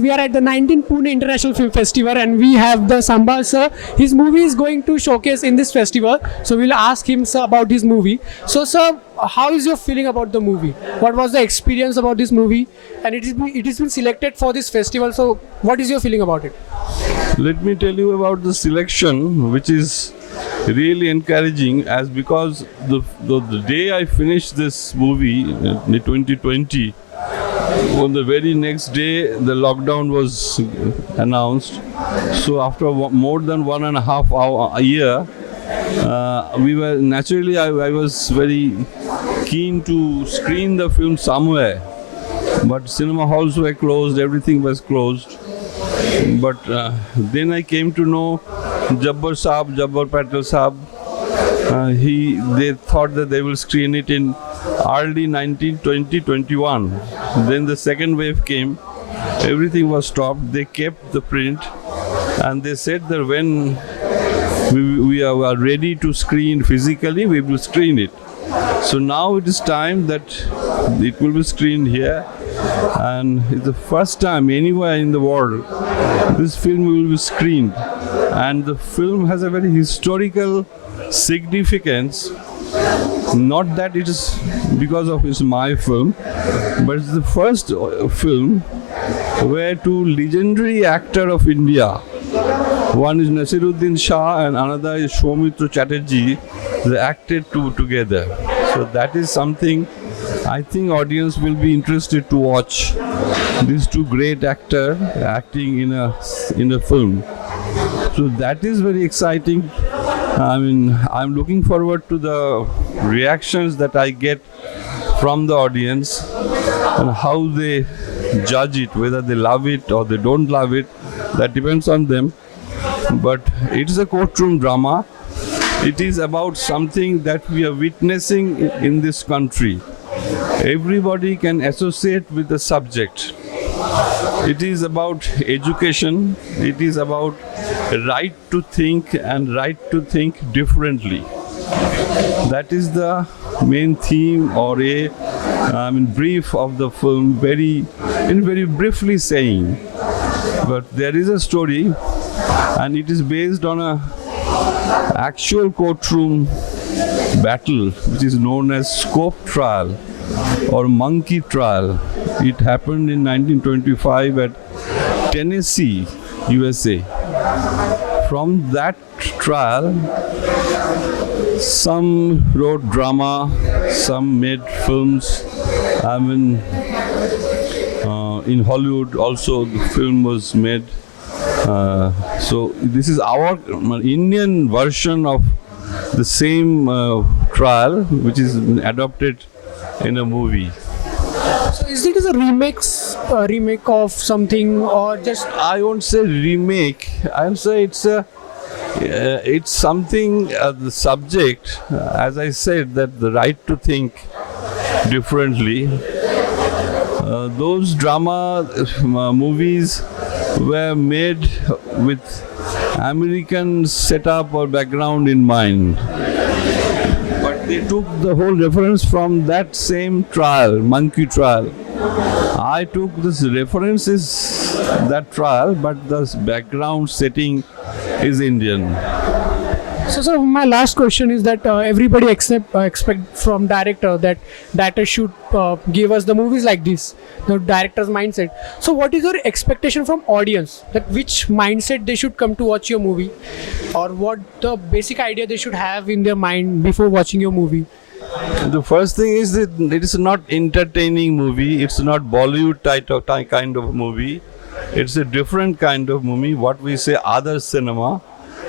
guys, we are at the 19th Pune International Film Festival and we have the Sambal sir. His movie is going to showcase in this festival. So we'll ask him sir about his movie. So sir, how is your feeling about the movie? What was the experience about this movie? And it has been selected for this festival. So what is your feeling about it? Let me tell you about the selection, which is really encouraging, as because the day I finished this movie in 2020, on the very next day the lockdown was announced. So after more than 1.5 a year, we were naturally I was very keen to screen the film somewhere, but cinema halls were closed, everything was closed. But then I came to know Jabbar Patel Saab. They thought that they will screen it in early 2021. Then the second wave came, everything was stopped. They kept the print, and they said that when we are ready to screen physically, we will screen it. So now it is time that it will be screened here, and it's the first time anywhere in the world this film will be screened. And the film has a very historical significance. Not that it is because of it's my film, but it's the first film where two legendary actors of India, one is Nasiruddin Shah and another is Soumitra Chatterjee, they acted together. So that is something I think audience will be interested to watch. These two great actors acting in a film. So that is very exciting. I mean, I'm looking forward to the reactions that I get from the audience and how they judge it, whether they love it or they don't love it. That depends on them. But it is a courtroom drama. It is about something that we are witnessing in this country. Everybody can associate with the subject. It is about education. It is about right to think and right to think differently. That is the main theme or brief of the film, very briefly saying. But there is a story, and it is based on a actual courtroom battle, which is known as Scope Trial or Monkey Trial. It happened in 1925 at Tennessee, USA. From that trial, some wrote drama, some made films. I mean, in Hollywood also the film was made. So this is our Indian version of the same trial, which is adopted in a movie. So is it a remake of something, or just? I won't say remake. I'll say it's something. The subject, as I said, that the right to think differently. Those drama movies were made with American setup or background in mind. But they took the whole reference from that same trial, Monkey Trial. I took this references that trial, but the background setting is Indian. So, sir, my last question is that everybody expect from director that director should give us the movies like this, the director's mindset. So, what is your expectation from audience? That which mindset they should come to watch your movie, or what the basic idea they should have in their mind before watching your movie? The first thing is that it is not entertaining movie. It's not Bollywood kind of movie. It's a different kind of movie. What we say other cinema.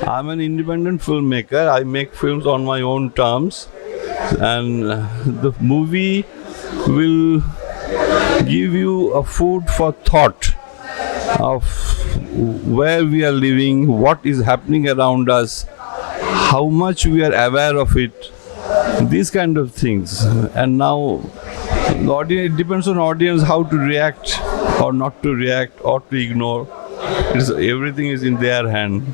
I'm an independent filmmaker. I make films on my own terms, and the movie will give you a food for thought of where we are living, what is happening around us, how much we are aware of it, these kind of things. And now the audience, it depends on audience how to react or not to react or to ignore. Everything is in their hand.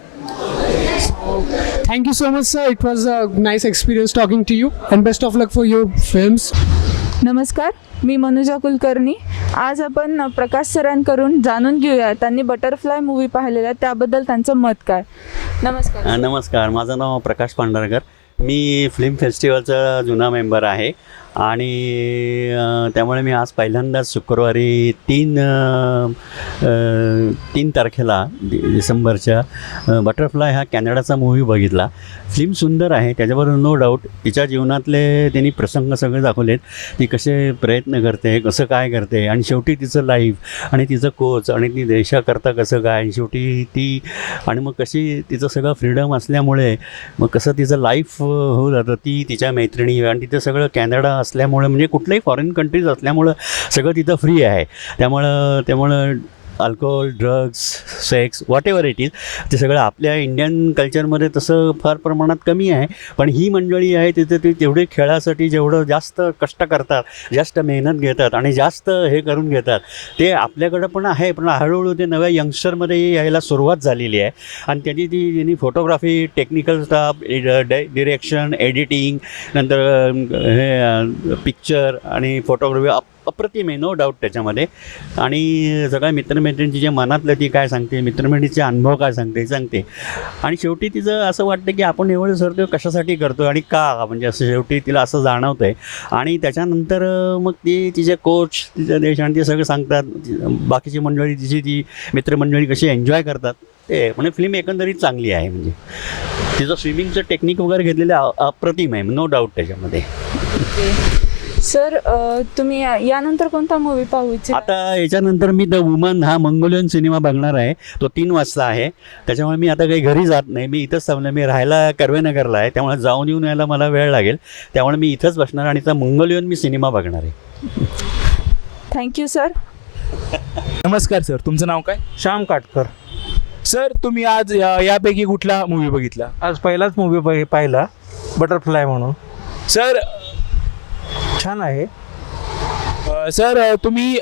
Thank you so much, sir. It was a nice experience talking to you, and best of luck for your films. नमस्कार, मी मनुजा कुलकर्णी. आज आपण प्रकाश सरांकडून जाणून घेऊया त्यांनी butterfly movie पाहिलेला आहे त्याबद्दल त्यांचं मत काय. नमस्कार. नमस्कार, माझं नाव प्रकाश पांढरकर. मी फिल्म फेस्टिवलचा जुना मेंबर आहे आणि त्यामुळे मी आज पहिल्यांदाच शुक्रवारी 3 तारखेला डिसेंबरच्या बटरफ्लाय हा कॅनडाचा मूव्ही बघितला. फिल्म सुंदर आहे, त्याच्याबरोबर नो डाऊट तिच्या जीवनातले त्यांनी प्रसंग सगळे दाखवलेत. ती कसे प्रयत्न करते, कसं काय करते आणि शेवटी तिचं लाईफ आणि तिचं कोच आणि ती देशाकरता कसं काय आणि शेवटी ती आणि मग कशी तिचं सगळं फ्रीडम असल्यामुळे मग कसं तिचं लाईफ होऊ जातं. ती तिच्या मैत्रिणी आणि तिथं सगळं कॅनडा असल्यामुळे म्हणजे कुठल्याही फॉरेन कंट्रीज असल्यामुळं सगळं तिथं फ्री आहे. त्यामुळं alcohol, drugs, sex, what ever it is ते सगळं आपल्या इंडियन कल्चरमध्ये तसं फार प्रमाणात कमी आहे. पण ही मंडळी आहे तिथे ती तेवढे खेळासाठी जेवढं जास्त कष्ट करतात, जास्त मेहनत घेतात आणि जास्त हे करून घेतात ते आपल्याकडं पण आहे. पण हळूहळू ते नव्या यंगस्टरमध्ये यायला सुरुवात झालेली आहे आणि त्यांनी photography, technical staff, direction, editing, नंतर हे पिक्चर आणि फोटोग्राफी अप्रतिम आहे, नो डाऊट त्याच्यामध्ये. आणि सगळ्या मित्रमैत्रिणींची जे मनातलं ती काय सांगते, मित्रमैत्रिणीचे अनुभव काय सांगते आणि शेवटी तिचं असं वाटतं की आपण एवढं सर कशासाठी करतो आणि का, म्हणजे असं शेवटी तिला असं जाणवतं आहे. आणि त्याच्यानंतर मग ती तिचे कोच, तिचा देश आणि ते सगळं सांगतात. बाकीची मंडळी ती मित्रमंडळी कशी एन्जॉय करतात ते म्हणजे फिल्म एकंदरीत चांगली आहे. म्हणजे तिचं स्विमिंगचं टेक्निक वगैरे घेतलेलं अप्रतिम आहे, नो डाऊट त्याच्यामध्ये. सर तुम्ही यानंतर कोणता मूवी पाहू इच्छिता? आता याच्यानंतर मी द वुमन हा मंगोलियन सिनेमा बघणार आहे. तो 3 वाजता आहे. त्याच्यामुळे मी आता काही घरी जात नाही, मी इथंच थांबलं. मी राहायला कर्वेनगरला आहे, त्यामुळे जाऊन येऊन यायला मला वेळ लागेल. त्यामुळे मी इथंच बसणार आणि त्या मंगोलियन मी सिनेमा बघणार आहे. Thank you sir. नमस्कार सर, तुमचं नाव काय? श्याम काटकर. सर तुम्ही आज यापैकी कुठला मूवी बघितला? आज पहिलाच मूवी पाहिला, बटरफ्लाय म्हणून. सर छान आहे. सर तुम्ही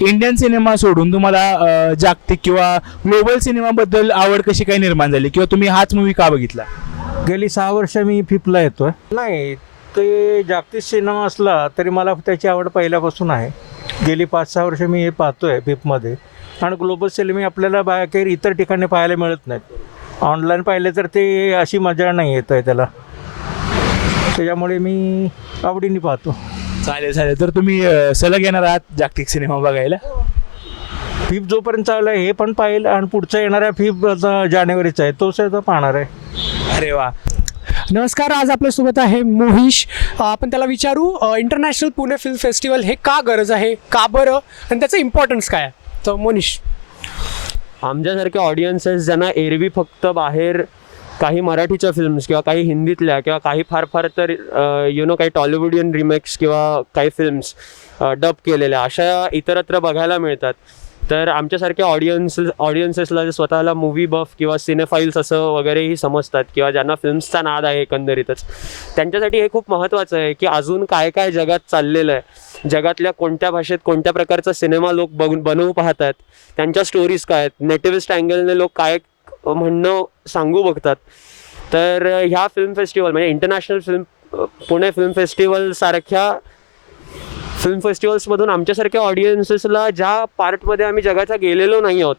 इंडियन सिनेमा सोडून तुम्हाला जागतिक किंवा ग्लोबल सिनेमाबद्दल आवड कशी काय निर्माण झाली किंवा तुम्ही हाच मूवी का बघितला? गेली 6 वर्ष मी फिफला येतोय. नाही, ते जागतिक सिनेमा असला तरी मला त्याची आवड पहिल्यापासून आहे. गेली 5-6 वर्ष मी हे पाहतोय फिफमध्ये. आणि ग्लोबल सिनेमे आपल्याला बाहेर इतर ठिकाणी पाहायला मिळत नाहीत. ऑनलाईन पाहिले तर ते अशी मजा नाही येत आहे त्याला, त्याच्यामुळे मी आवडीने पाहतो. चालेल. तर तुम्ही सलग येणार आहात जागतिक सिनेमा बघायला? फिफ जोपर्यंत चालू आहे हे पण पाहिलं आणि पुढचा येणाऱ्या फिफ जानेवारीचा आहे तो सुद्धा पाहणार आहे. अरे वा. नमस्कार, आज आपल्यासोबत आहे मोहिश. आपण त्याला विचारू इंटरनॅशनल पुणे फिल्म फेस्टिवल हे का गरज आहे, का बरं, आणि त्याचं इम्पॉर्टन्स काय आहे. तर मोनिश. आमच्यासारखे ऑडियन्सेस ज्यांना एरवी फक्त बाहेर काही मराठीच्या फिल्म्स किंवा काही हिंदीतल्या किंवा काही फार तर काही टॉलिवूडियन रिमेक्स किंवा काही फिल्म्स डब केलेल्या अशा इतरत्र बघायला मिळतात. तर आमच्यासारख्या ऑडियन्सेसला जे स्वतःला मूवी बफ किंवा सिनेफाईल्स असं वगैरेही समजतात किंवा ज्यांना फिल्म्सचा नाद आहे एकंदरीतच, त्यांच्यासाठी हे खूप महत्त्वाचं आहे की अजून काय काय जगात चाललेलं आहे, जगातल्या कोणत्या भाषेत कोणत्या प्रकारचा सिनेमा लोक बनवू पाहतात, त्यांच्या स्टोरीज काय आहेत, नेटिव्हिस्ट अँगलने लोक काय म्हणणं सांगू बघतात. तर ह्या फिल्म फेस्टिवल म्हणजे इंटरनॅशनल पुणे फिल्म फेस्टिवल सारख्या फिल्म फेस्टिवल्समधून आमच्यासारख्या ऑडियन्सेसला ज्या पार्टमध्ये आम्ही जगाच्या गेलेलो नाही आहोत,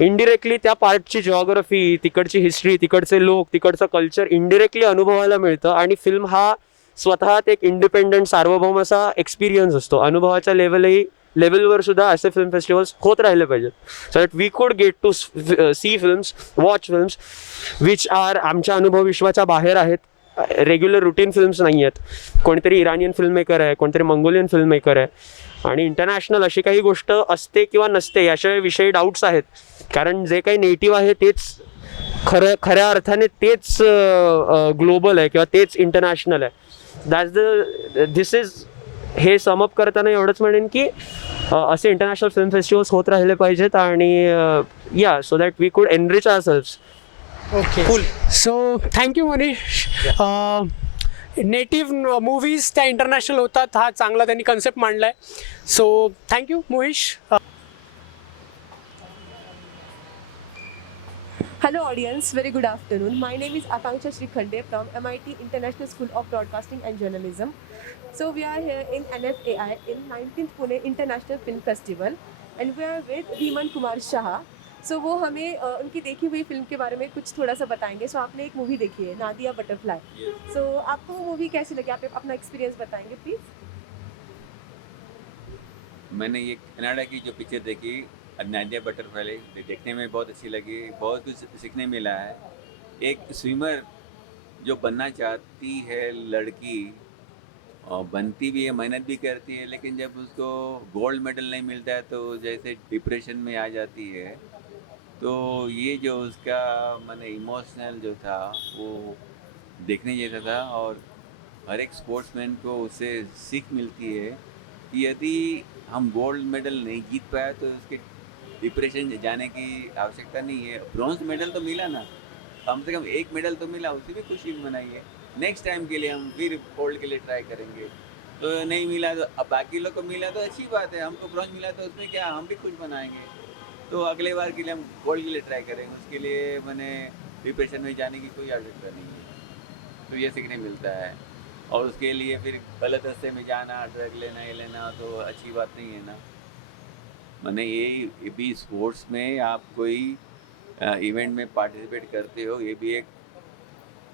इनडिरेक्टली त्या पार्टची जिओग्राफी, तिकडची हिस्ट्री, तिकडचे लोक, तिकडचं कल्चर इनडिरेक्टली अनुभवायला मिळतं. आणि फिल्म हा स्वतःत एक इंडिपेंडंट सार्वभौम असा एक्सपिरियन्स असतो. अनुभवाच्या लेवलवर सुद्धा असे फिल्म फेस्टिवल्स होत राहिले पाहिजेत, so that we could get to see films, watch films which are आमच्या अनुभव विश्वाच्या बाहेर आहेत, रेग्युलर रुटीन फिल्म्स नाही आहेत. कोणीतरी इराणियन फिल्म मेकर आहे, कोणतरी मंगोलियन फिल्म मेकर आहे. आणि इंटरनॅशनल अशी काही गोष्ट असते किंवा नसते याच्या विषयी डाऊट्स आहेत, कारण जे काही नेटिव्ह आहे तेच खऱ्या अर्थाने तेच ग्लोबल आहे किंवा तेच इंटरनॅशनल आहे. दिस इज हे समअप करताना एवढंच म्हणेन की असे इंटरनॅशनल फिल्म फेस्टिवल्स होत राहिले पाहिजेत आणि so that we could enrich ourselves. Okay, cool. So thank you Manish. Native movies त्या इंटरनॅशनल होतात हा चांगला त्यांनी कन्सेप्ट मांडला आहे. So thank you Mohish. Hello Hello audience, very good afternoon. My name is Akanksha Shrikhande from MIT International School of Broadcasting and Journalism. So we are here in NFAI in 19th Pune International Film Festival and we are with Heman Kumar Shah. So वो हमें उनकी देखी हुई film के बारे में कुछ थोड़ा सा बताएंगे. सो आपने एक मूवी देखी है नादिया बटरफ्लाई. सो आपको वो मूवी कैसी लगी? आप अपना एक्सपीरियंस बताएंगे प्लीज़. मैंने ये कनाडा की जो पिक्चर देखी नादिया बटरफ्लाई देखने में बहुत अच्छी लगी. बहुत कुछ सीखने मिला है. एक स्विमर जो बनना चाहती है लड़की और बनती भी है, मेहनत भी करती है, लेकिन जब उसको गोल्ड मेडल नहीं मिलता है तो जैसे डिप्रेशन में आ जाती है. तो ये जो उसका मैंने इमोशनल जो था वो देखने जैसा था. और हर एक स्पोर्ट्समैन को उससे सीख मिलती है कि यदि हम गोल्ड मेडल नहीं जीत पाए तो उसके डिप्रेशन जाने की आवश्यकता नहीं है. ब्रॉन्ज मेडल तो मिला ना, कम से कम एक मेडल तो मिला, उससे भी खुशी मनाइए. नेक्स्ट टाइम के लिए हम फिर गोल्ड के लिए ट्राई करेंगे. तो नहीं मिला तो अब बाकी लोग को मिला तो अच्छी बात है, हमको ब्रॉन्ज मिला तो उसमें क्या, हम भी खुश मनाएंगे. तो अगले बार के लिए हम गोल्ड के लिए ट्राई करेंगे. उसके लिए मैंने डिप्रेशन में जाने की कोई आवश्यकता नहीं है. तो ये सीखने मिलता है. और उसके लिए फिर गलत रास्ते में जाना, ड्रग लेना, ये लेना तो अच्छी बात नहीं है ना. मैंने ये भी स्पोर्ट्स में आप कोई इवेंट में पार्टिसिपेट करते हो, ये भी एक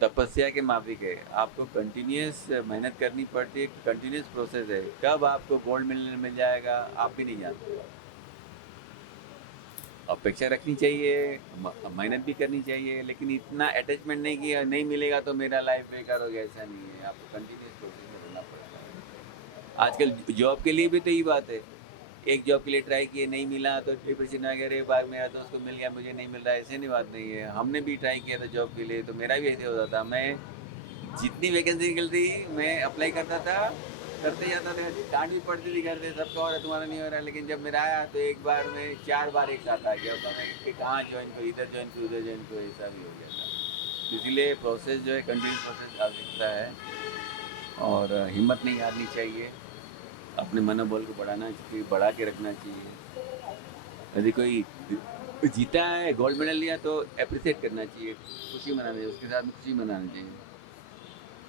तपस्या के माफिक है. आपको कंटिन्यूस मेहनत करनी पड़ती है, कंटिन्यूस प्रोसेस है. कब आपको गोल्ड मेडल मिल जाएगा आप भी नहीं जानते. अपेक्षा रखनी चाहिए, मेहनत भी करनी चाहिए, लेकिन इतना अटैचमेंट नहीं कि नहीं मिलेगा तो मेरा लाइफ बेकार हो गया, ऐसा नहीं है. आपको कंटिन्यूस प्रोसेस में रहना पड़ता है. आजकल जॉब के लिए भी तो यही बात है. एक जॉब के लिए ट्राई किए, नहीं मिला तो डिप्रेशन आ गया, अरे बार मेरा दोस्त को मिल गया, मुझे नहीं मिल रहा है. ऐसे नहीं बात नहीं है. हमने भी ट्राई किया था जॉब के लिए, तो मेरा भी ऐसे होता था. मैं जितनी वैकेंसी निकलती मैं अप्लाई करता था, करते जाता था, डांट भी पड़ती थी घर से, सबका हो रहा है तुम्हारा नहीं हो रहा है. लेकिन जब मेरा आया तो एक बार में 4 बार एक साथ आ गया. तो मैं कि कहाँ ज्वाइन करूँ, इधर ज्वाइन करूँ, उधर ज्वाइन करूँ, ऐसा भी हो गया था. इसीलिए प्रोसेस जो है कंटिन्यूस प्रोसेस आवश्यकता है. और हिम्मत नहीं हारनी चाहिए. अपने मनोबल को बढ़ा के रखना चाहिए. यदि कोई जीता है, गोल्ड मेडल लिया तो अप्रिशिएट करना चाहिए, खुशी मनानी चाहिए, उसके साथ में खुशी मनानी चाहिए.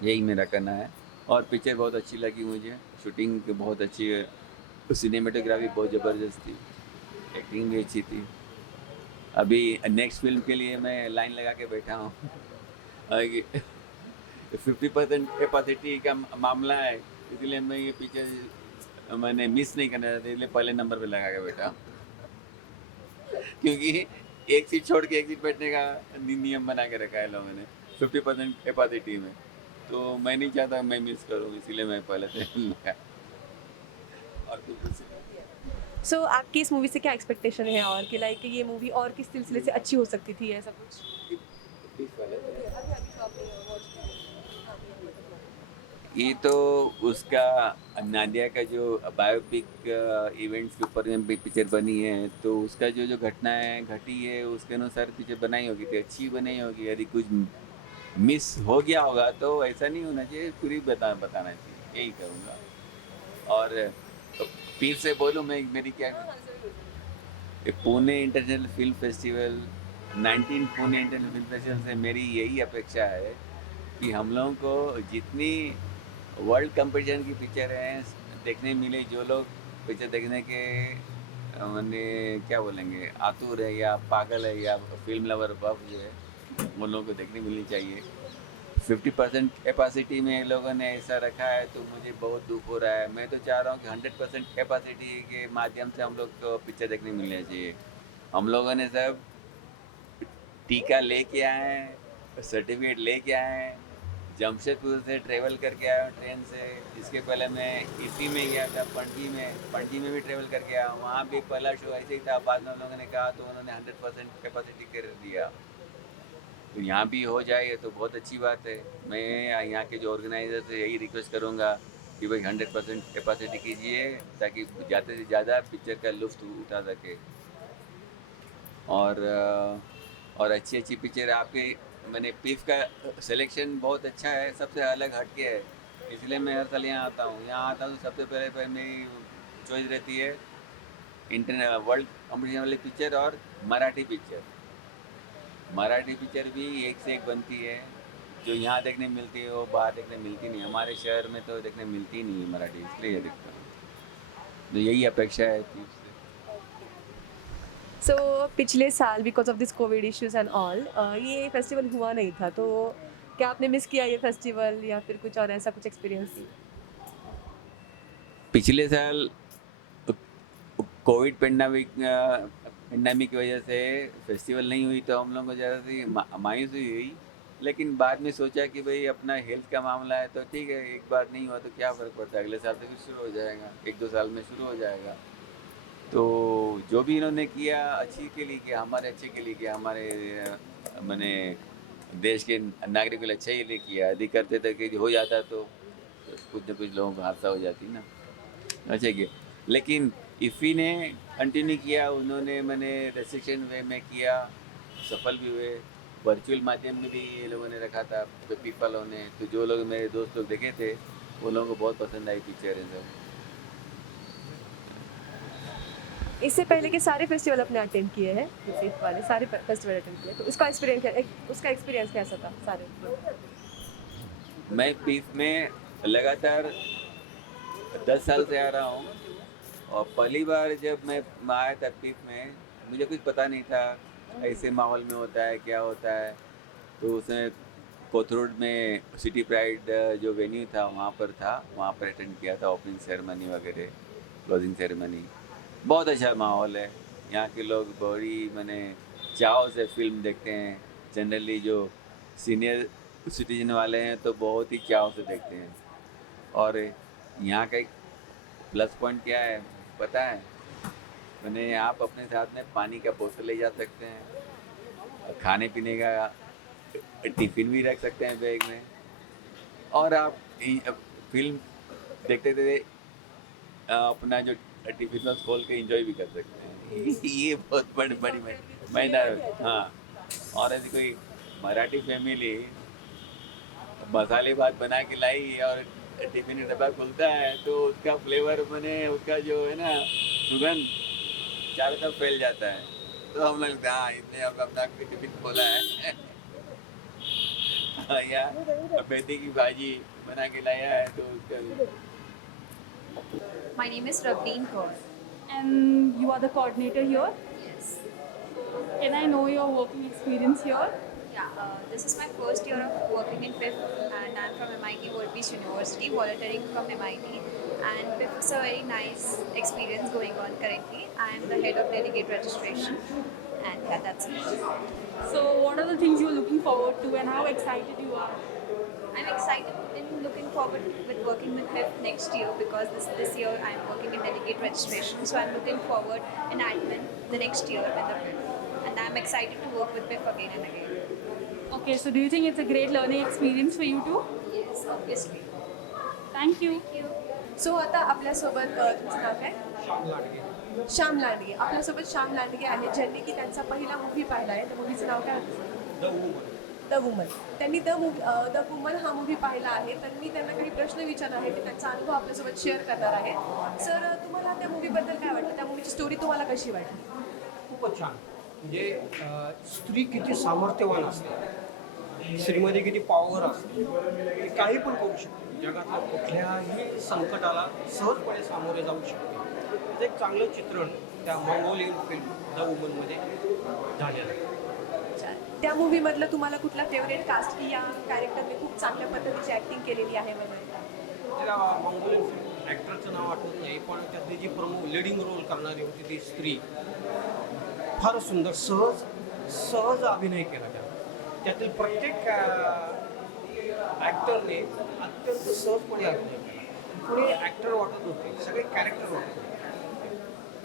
यही मेरा कहना है. और पिक्चर बहुत अच्छी लगी मुझे. शूटिंग बहुत अच्छी है, सिनेमेटोग्राफी बहुत ज़बरदस्त थी, एक्टिंग भी अच्छी थी. अभी नेक्स्ट फिल्म के लिए मैं लाइन लगा के बैठा हूँ. 50% कैपेसिटी का मामला है, इसलिए मैं ये पिक्चर मैंने मिस नहीं करना चाहता, इसलिए पहले नंबर पे लगा के बैठा. क्योंकि एक सीट छोड़ के एक सीट बैठने का नियम बना के रखा है लोगों ने 50% कैपेसिटी में. तो मैं नहीं चाहता मैं मिस करूँ, इसीलिए मैं पहले से लगा. और कुछ सो आपकी इस मूवी से क्या एक्सपेक्टेशन है और कि लाइक ये मूवी और किस सिलसिले से अच्छी हो सकती थी, ऐसा कुछ? ये तो उसका नादिया का जो बायोपिक इवेंट्स के ऊपर में पिक्चर बनी है, तो उसका जो घटनाएं घटी है उसके अनुसार पिक्चर बनाई होगी, तो अच्छी बनाई होगी. यदि कुछ मिस हो गया होगा तो ऐसा नहीं होना चाहिए, पूरी बताना चाहिए. यही करूँगा. और फिर से बोलूँ मैं, मेरी क्या Pune international film festival 19 Pune international film festival से मेरी यही अपेक्षा है कि हम लोगों को जितनी वर्ल्ड कंपटीशन की पिक्चर हैं देखने मिले, जो लोग पिक्चर देखने के मैंने क्या बोलेंगे आतुर है या पागल है या फिल्म लवर बफ जो है, उन लोगों को देखने मिलनी चाहिए. 50% कैपेसिटी में लोगों ने ऐसा रखा है तो मुझे बहुत दुख हो रहा है. मैं तो चाह रहा हूँ कि 100% कैपेसिटी के माध्यम से हम लोग को पिक्चर देखने मिलना चाहिए. हम लोगों ने सब टीका लेके आए हैं, सर्टिफिकेट लेके आए हैं. जमशेदपुर से ट्रेवल करके आया हूँ ट्रेन से. इसके पहले मैं इसी में गया था, पणजी में भी ट्रेवल करके आया. वहाँ भी पहला शो ऐसे ही था, बाद में उन लोगों ने कहा तो उन्होंने 100% कैपेसिटी कर दिया. तो यहाँ भी हो जाए तो बहुत अच्छी बात है. मैं यहाँ के जो ऑर्गेनाइजर से यही रिक्वेस्ट करूँगा कि भाई 100% कैपेसिटी कीजिए ताकि ज़्यादा से ज़्यादा पिक्चर का लुत्फ़ उठा सके. और अच्छी पिक्चर आपके, मैंने पीफ का सिलेक्शन बहुत अच्छा है, सबसे अलग हटके है, इसलिए मैं हर साल यहाँ आता हूँ. तो सबसे पहले मेरी चॉइस रहती है वर्ल्ड कॉम्पिटिशन वाली पिक्चर और मराठी पिक्चर. मराठी पिक्चर भी एक से एक बनती है, जो यहाँ देखने मिलती है वो बाहर देखने मिलती नहीं, हमारे शहर में तो देखने मिलती नहीं है मराठी, इसलिए ये देखता हूँ। तो यही अपेक्षा है चीज़ से। सो पिछले साल because of this Covid issues end all ये फेस्टिवल हुआ नहीं था, तो क्या आपने मिस किया ये फेस्टिवल या फिर कुछ और ऐसा कुछ एक्सपीरियंस? पिछले साल कोविड पेंडेमिक की वजह से फेस्टिवल नहीं हुई तो हम लोगों को ज़्यादा सी मायूसी हुई, लेकिन बाद में सोचा कि भाई अपना हेल्थ का मामला है तो ठीक है, एक बार नहीं हुआ तो क्या फ़र्क पड़ता है, अगले साल से फिर शुरू हो जाएगा, 1-2 साल में शुरू हो जाएगा। तो जो भी इन्होंने किया अच्छी के लिए किया, हमारे अच्छे के लिए किया, हमारे मैंने देश के नागरिकों के लिए अच्छा ही लिए किया। यदि करते थे कि हो जाता तो कुछ न कुछ लोगों को हादसा हो जाती ना, अच्छा किया। लेकिन इफ़ी ने कंटिन्यू किया, उन्होंने मैंने रेस्ट्रिक्शन वे में किया, सफल भी हुए। वर्चुअल माध्यम में भी ये लोगों ने रखा था पीपल ने, तो जो लोग मेरे दोस्त लोग देखे थे वो लोगों को बहुत पसंद आई पिक्चर है सब। इससे पहले के सारे फेस्टिवल अपने अटेंड किए हैं, सिर्फ वाले सारे फेस्टिवल अटेंड किए, तो उसका एक्सपीरियंस कैसा था सारे? मैं पीस में लगातार 10 साल से आ रहा हूँ, और पहली बार जब मैं आया था पीस में मुझे कुछ पता नहीं था ऐसे माहौल में होता है क्या होता है। तो उसमें कोथरूड में सिटी प्राइड जो वेन्यू था वहाँ पर अटेंड किया था, ओपनिंग सेरेमनी वगैरह, क्लोजिंग सेरेमनी। बहुत अच्छा माहौल है, यहाँ के लोग बड़ी मैंने चाव से फिल्म देखते हैं। जनरली जो सीनियर सिटीजन वाले हैं तो बहुत ही चाव से देखते हैं। और यहाँ का एक प्लस पॉइंट क्या है पता है, मैंने आप अपने साथ में पानी का बोतल ले जा सकते हैं, खाने पीने का टिफ़िन भी रख सकते हैं बैग में, और आप फिल्म देखते देखते अपना जो टिफिन खोल के एंजॉय भी कर सकते हैं। ये बहुत बड़ी महीना। हाँ, और ऐसी कोई मराठी फैमिली मसाले भात बना के लाई और टिफिन का डब्बा खुलता है तो उसका फ्लेवर मैंने उसका जो है ना सुगंध चारों तरफ फैल जाता है। तो हम लोग हाँ इसने अपना टिफिन खोला है या बेटी की भाजी बना के लाया है तो उसका। My name is Ravleen Kaur. And you are the coordinator here. Yes. Can I know your working experience here? Yeah, this is my first year of working in PIF and I'm from MIT World Peace University, volunteering from MIT. And PIF is a very nice experience going on currently. I am the head of delegate registration and yeah, that's it. So what are the things you're looking forward to and how excited you are? I'm excited and looking forward with working with PIF next year because this year I'm working in delegate registration. So I'm looking forward in admin the next year with the PIF. And I'm excited to work with PIF again and again. Okay, so do you think it's a great learning experience for you too? Yes, obviously. Thank you. Thank you. So आता आपल्यासोबत तुमचं नाव काय? श्याम लांडगे. आपल्यासोबत श्याम लांडगे आहे ज्यांनी की त्यांचा पहिला मूव्ही पाहिला आहे. त्या मूव्हीचं नाव काय होतं? The woman. त्यांनी द वुमन हा मूव्ही पाहिला आहे. तर मी त्यांना काही प्रश्न विचारणार आहे, ते त्यांचा अनुभव आपल्यासोबत शेअर करणार आहे. सर तुम्हाला त्या मूव्हीबद्दल काय वाटतं? त्या मूव्हीची स्टोरी तुम्हाला कशी वाटली? खूपच छान. म्हणजे स्त्री किती सामर्थ्यवान असते, स्त्रीमध्ये किती पॉवर असते, ती काही पण करू शकते, जगातल्या कुठल्याही संकटाला सहजपणे सामोरे जाऊ शकते. त्याचं एक चांगलं चित्रण त्या मंगोलियन फिल्म द वुमनमध्ये झालेलं आहे. त्या मूव्हीमधलं तुम्हाला कुठला फेवरेट कास्ट की या कॅरेक्टरने खूप चांगल्या पद्धतीची ॲक्टिंग केलेली आहे म्हणायला? त्याला मंगोलियन फिल्म ॲक्टरचं नाव आठवत नाही, पण त्यातली जी प्रमुख लिडिंग रोल करणारी होती ती स्त्री फार सुंदर सहज अभिनय केला. त्यातील प्रत्येक ॲक्टरने अत्यंत सहजपणे अभिनय केला. पुढे ॲक्टर वाटत होते, सगळे कॅरेक्टर वाटत होते.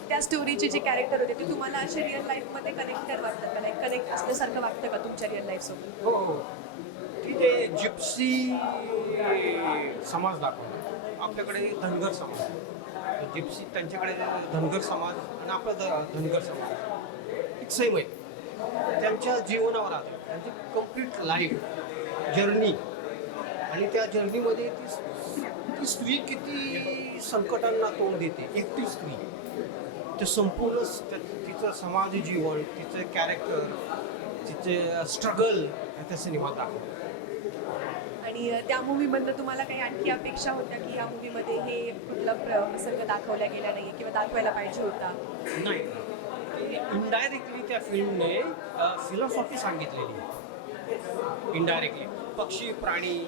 त्या स्टोरीचे जे कॅरेक्टर होते ते तुम्हाला असे रिअल लाईफमध्ये कनेक्टेड वाटतात का? लाईक कनेक्ट असल्यासारखं वाटतं का तुमच्या रिअल लाईफसोबत? हो हो, तिथे जिप्सी समाज दाखवला. आपल्याकडे धनगर समाज, जिप्सी त्यांच्याकडे धनगर समाज आणि आपला धनगर समाज एक सेम आहे. त्यांच्या जीवनावर आलं, त्यांची कम्प्लीट लाईफ जर्नी, आणि त्या जर्नीमध्ये ती स्त्री किती संकटांना तोंड देते. एकटी स्त्री ते संपूर्ण तिचं समाज जीवन, तिचं कॅरेक्टर तिचे स्ट्रगल त्या सिनेमात दाखवलं. आणि त्या मूवीमधनं तुम्हाला काही आणखी अपेक्षा होत्या की या मूवीमध्ये हे कुठला प्रसंग दाखवला गेला नाही किंवा दाखवायला पाहिजे होता? नाही, इनडायरेक्टली त्या फिल्मने फिलॉसॉफी सांगितलेली. इनडायरेक्टली पक्षी प्राणी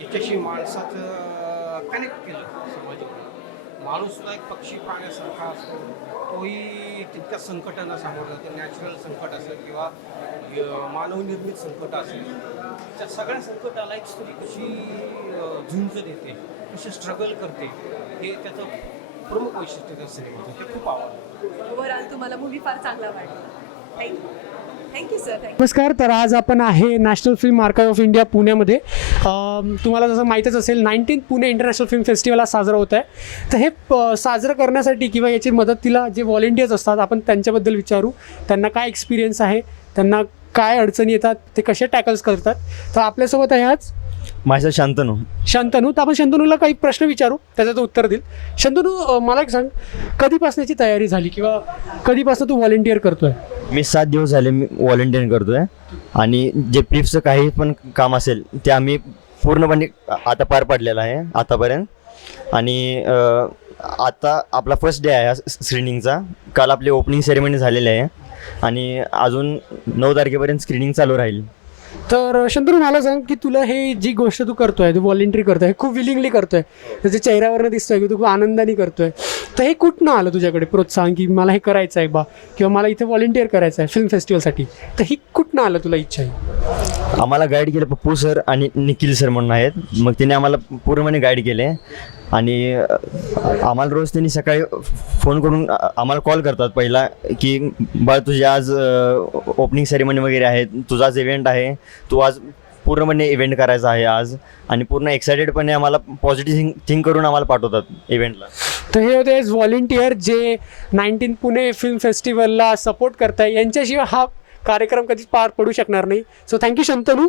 याच्याशी माणसाचं कनेक्ट केलं समाजामध्ये. माणूस सुद्धा एक पक्षी प्राण्यासारखा असतो, तोही तितक्या संकटांना सामोरं जातो. नॅचरल संकट असेल किंवा मानवनिर्मित संकट असेल, त्या सगळ्या संकटाला एक स्त्री कशी झुंज देते, कशी स्ट्रगल करते, हे त्याचं प्रमुख वैशिष्ट्य त्या सिनेमाचं. ते खूप आवडलं. ओव्हरऑल तुम्हाला मूवी फार चांगला वाटला. Thank you sir. नमस्कार. तर आज आपण आहे national film archive of India पुण्यामध्ये. तुम्हाला जसं माहीतच असेल 19th Pune international film festival हा साजरा होत आहे. तर हे साजरं करण्यासाठी किंवा याची मदतीला जे व्हॉलेंटियर्स असतात आपण त्यांच्याबद्दल विचारू. त्यांना काय एक्सपिरियन्स आहे, त्यांना काय अडचणी येतात, ते कसे टॅकल्स करतात. तर आपल्यासोबत आहे आज माझं शांतनू. तर आपण शंतनूला काही प्रश्न विचारू, त्याचं तो उत्तर देईल. शंतनू, मला एक सांग, कधीपासूनची तयारी झाली किंवा कधीपासून तू व्हॉलेंटियर करतोय? मी 7 दिवस झाले मी व्हॉलेंटिअर करतो आहे. आणि जे पिफचं काही पण काम असेल ते आम्ही पूर्णपणे आता पार पाडलेलं आहे आतापर्यंत. आणि आता आपला फर्स्ट डे आहे स्क्रीनिंगचा. काल आपली ओपनिंग सेरेमनी झालेली आहे आणि अजून 9 तारखेपर्यंत स्क्रीनिंग चालू राहील. तर शंतनू, मला सांग की तुला हे जी गोष्ट तू करतोय, तू व्हॉलेंटरी करतोय, खूप विलिंगली करतोय, त्याच्या चेहऱ्यावरनं दिसतोय की तू खूप आनंदाने करतोय. तर हे कुठनं आलं तुझ्याकडे प्रोत्साहन की मला हे करायचं आहे बा, किंवा मला इथे व्हॉलेंटियर करायचं आहे फिल्म फेस्टिवलसाठी? तर ही कुठनं आलं तुला इच्छा आहे? आम्हाला गाईड केलं पप्पू सर आणि निखिल सर म्हणून आहेत. मग त्यांनी आम्हाला पूर्णपणे गाईड केले. आणि आम्हाला रोज त्यांनी सकाळी फोन करून आम्हाला कॉल करतात पहिला की बा तुझी आज ओपनिंग सेरेमनी वगैरे आहे, तुझा आज इव्हेंट आहे, तू आज पूर्णपणे इव्हेंट करायचा आहे आज. आणि पूर्ण एक्सायटेडपणे आम्हाला पॉझिटिव्ह थिंक करून आम्हाला पाठवतात इव्हेंटला. तर हे होते व्हॉलेंटियर जे 19th पुणे फिल्म फेस्टिवलला सपोर्ट करताय. यांच्याशिवाय हा कार्यक्रम कधीच पार पडू शकणार नाही. So thank you Shantanu.